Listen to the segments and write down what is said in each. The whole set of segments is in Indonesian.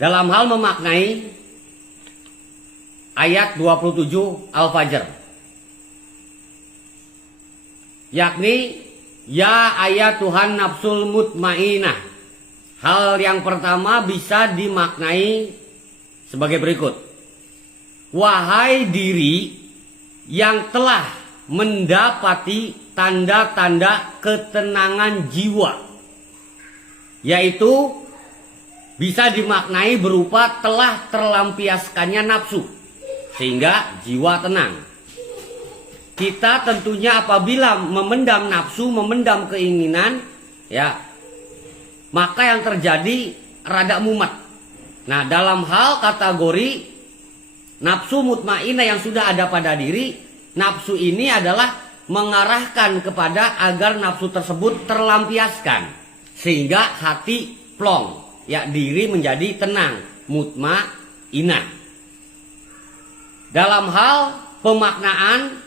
dalam hal memaknai ayat 27 Al-Fajr, yakni ya ayat Tuhan nafsul mutmainah. Hal yang pertama bisa dimaknai sebagai berikut: wahai diri yang telah mendapati tanda-tanda ketenangan jiwa, yaitu bisa dimaknai berupa telah terlampiaskannya nafsu sehingga jiwa tenang. Kita tentunya apabila memendam nafsu, memendam keinginan, ya, maka yang terjadi rada mumet. Nah, dalam hal kategori nafsu mutmainah yang sudah ada pada diri, nafsu ini adalah mengarahkan kepada agar nafsu tersebut terlampiaskan sehingga hati plong, ya, diri menjadi tenang, mutmainah. Dalam hal pemaknaan,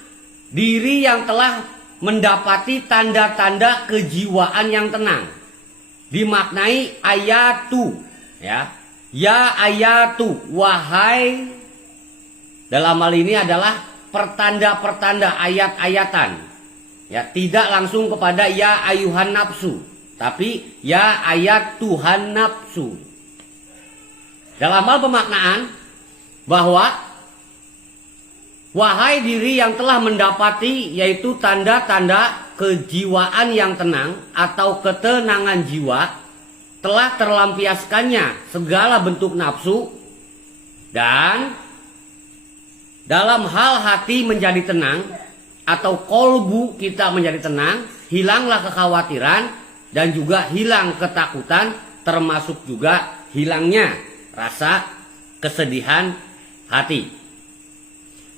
diri yang telah mendapati tanda-tanda kejiwaan yang tenang dimaknai ayatu, ya. Ya ayatu, wahai, dalam hal ini adalah pertanda-pertanda, ayat-ayatan, ya, tidak langsung kepada ya ayuhan nafsu, tapi ya ayat Tuhan nafsu. Dalam hal pemaknaan bahwa wahai diri yang telah mendapati, yaitu tanda-tanda kejiwaan yang tenang atau ketenangan jiwa, telah terlampiaskannya segala bentuk nafsu, dan dalam hal hati menjadi tenang atau kolbu kita menjadi tenang, hilanglah kekhawatiran dan juga hilang ketakutan, termasuk juga hilangnya rasa kesedihan hati.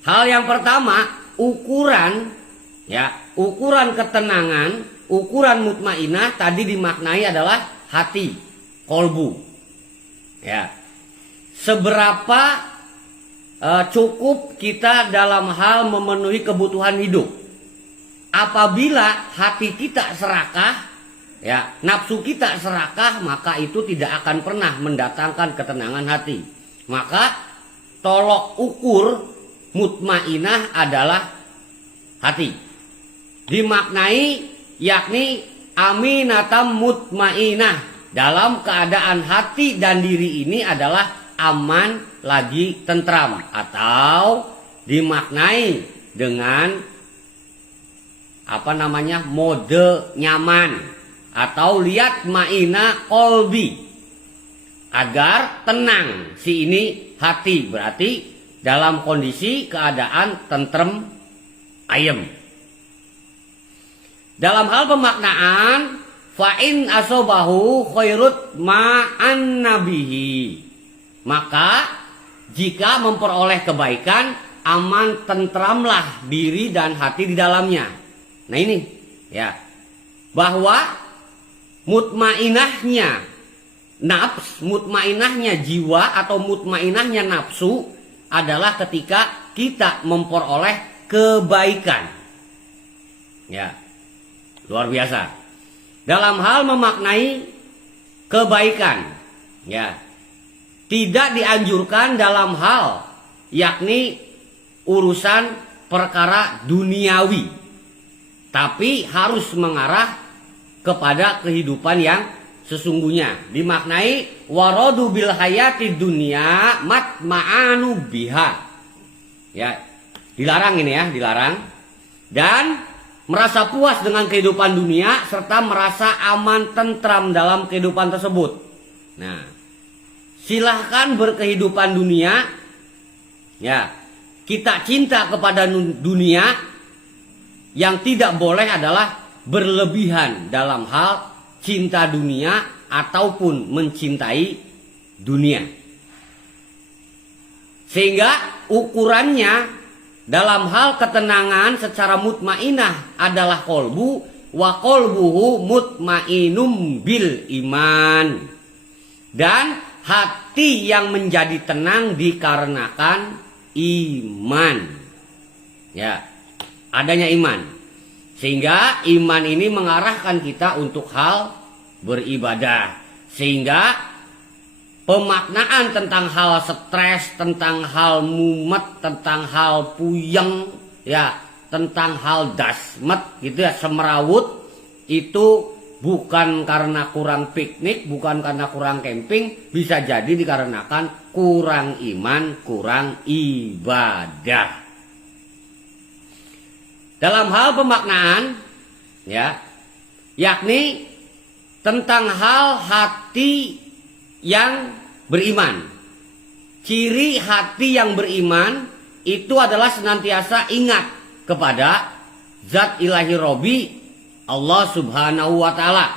Hal yang pertama, ukuran, ya, ukuran ketenangan, ukuran mutmainah tadi dimaknai adalah hati, kolbu, ya. Seberapa cukup kita dalam hal memenuhi kebutuhan hidup? Apabila hati kita serakah, ya, nafsu kita serakah, maka itu tidak akan pernah mendatangkan ketenangan hati. Maka tolok ukur mutmainah adalah hati. Dimaknai yakni aminatam mutmainah, dalam keadaan hati dan diri ini adalah aman, lagi tentram, atau dimaknai dengan mode nyaman, atau liat maina kolbi, agar tenang. Si ini hati, berarti dalam kondisi keadaan tentrem, ayem. Dalam hal pemaknaan, fa'in asobahu khairut ma'an nabihi, maka jika memperoleh kebaikan, aman tentramlah diri dan hati di dalamnya. Nah ini, ya, bahwa mutmainahnya nafs, mutmainahnya jiwa atau mutmainahnya nafsu adalah ketika kita memperoleh kebaikan. Ya, luar biasa. Dalam hal memaknai kebaikan, ya, tidak dianjurkan dalam hal yakni urusan perkara duniawi, tapi harus mengarah kepada kehidupan yang sesungguhnya. Dimaknai waradu bil hayati dunia mat ma'anu biha, ya, dilarang ini, ya, dilarang, dan merasa puas dengan kehidupan dunia serta merasa aman tentram dalam kehidupan tersebut. Nah, silahkan berkehidupan dunia, ya, kita cinta kepada dunia. Yang tidak boleh adalah berlebihan dalam hal cinta dunia ataupun mencintai dunia, sehingga ukurannya dalam hal ketenangan secara mutmainah adalah kolbu, wa kolbuhu mutmainum bil iman, dan hati yang menjadi tenang dikarenakan iman, ya, adanya iman, sehingga iman ini mengarahkan kita untuk hal beribadah, sehingga pemaknaan tentang hal stres, tentang hal mumet, tentang hal puyeng, ya, tentang hal dasmet gitu ya, semerawut, itu bukan karena kurang piknik, bukan karena kurang camping, bisa jadi dikarenakan kurang iman, kurang ibadah. Dalam hal pemaknaan, ya, yakni tentang hal hati yang beriman. Ciri hati yang beriman itu adalah senantiasa ingat kepada Zat Ilahi Robbi, Allah Subhanahu wa Ta'ala.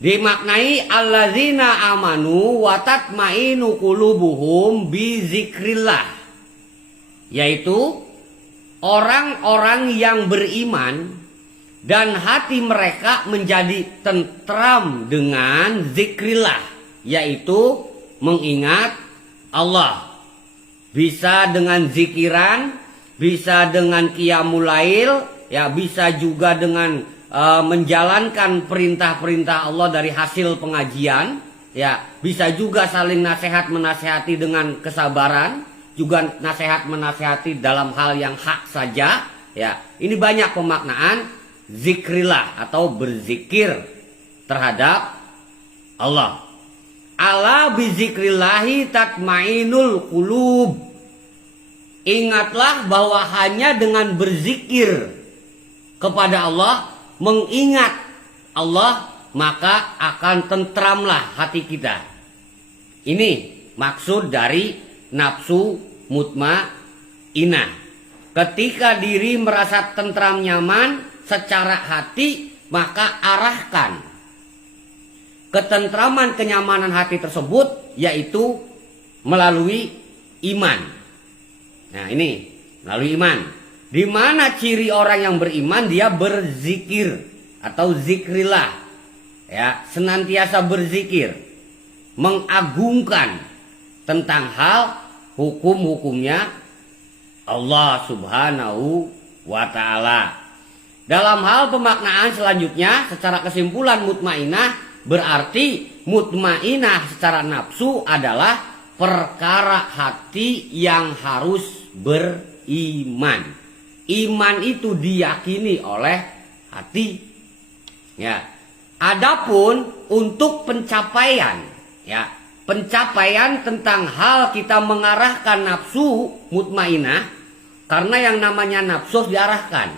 Dimaknai allazina amanu wa tatmainu qulubuhum bi zikrillah, yaitu orang-orang yang beriman dan hati mereka menjadi tentram dengan zikrillah, yaitu mengingat Allah. Bisa dengan zikiran, bisa dengan qiyamul lail, ya, bisa juga dengan menjalankan perintah-perintah Allah dari hasil pengajian, ya, bisa juga saling nasihat menasehati dengan kesabaran, juga nasihat menasehati dalam hal yang hak saja, ya. Ini banyak pemaknaan zikrillah atau berzikir terhadap Allah. Ala bizikrillahi tatmainul qulub. Ingatlah bahwa hanya dengan berzikir kepada Allah, mengingat Allah, maka akan tentramlah hati kita. Ini maksud dari nafsu mutmainah. Ketika diri merasa tentram nyaman secara hati, maka arahkan ketentraman kenyamanan hati tersebut, yaitu melalui iman. Nah, ini melalui iman. Di mana ciri orang yang beriman? Dia berzikir atau zikrillah, ya, senantiasa berzikir, mengagungkan tentang hal hukum-hukumnya Allah Subhanahu wa Ta'ala. Dalam hal pemaknaan selanjutnya, secara kesimpulan mutmainah berarti mutmainah secara nafsu adalah perkara hati yang harus beriman. Iman itu diyakini oleh hati, ya. Adapun untuk pencapaian, ya, pencapaian tentang hal kita mengarahkan nafsu mutmainah, karena yang namanya nafsu harus diarahkan,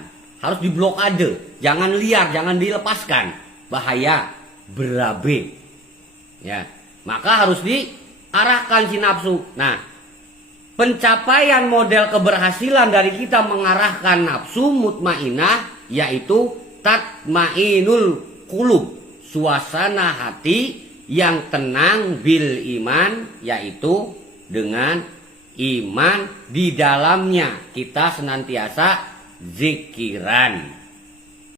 harus diblokade, jangan liar, jangan dilepaskan, bahaya, berabe, ya. Maka harus diarahkan si nafsu. Nah, pencapaian model keberhasilan dari kita mengarahkan nafsu mutmainah yaitu tatmainul qulub, suasana hati yang tenang bil iman, yaitu dengan iman di dalamnya kita senantiasa zikiran.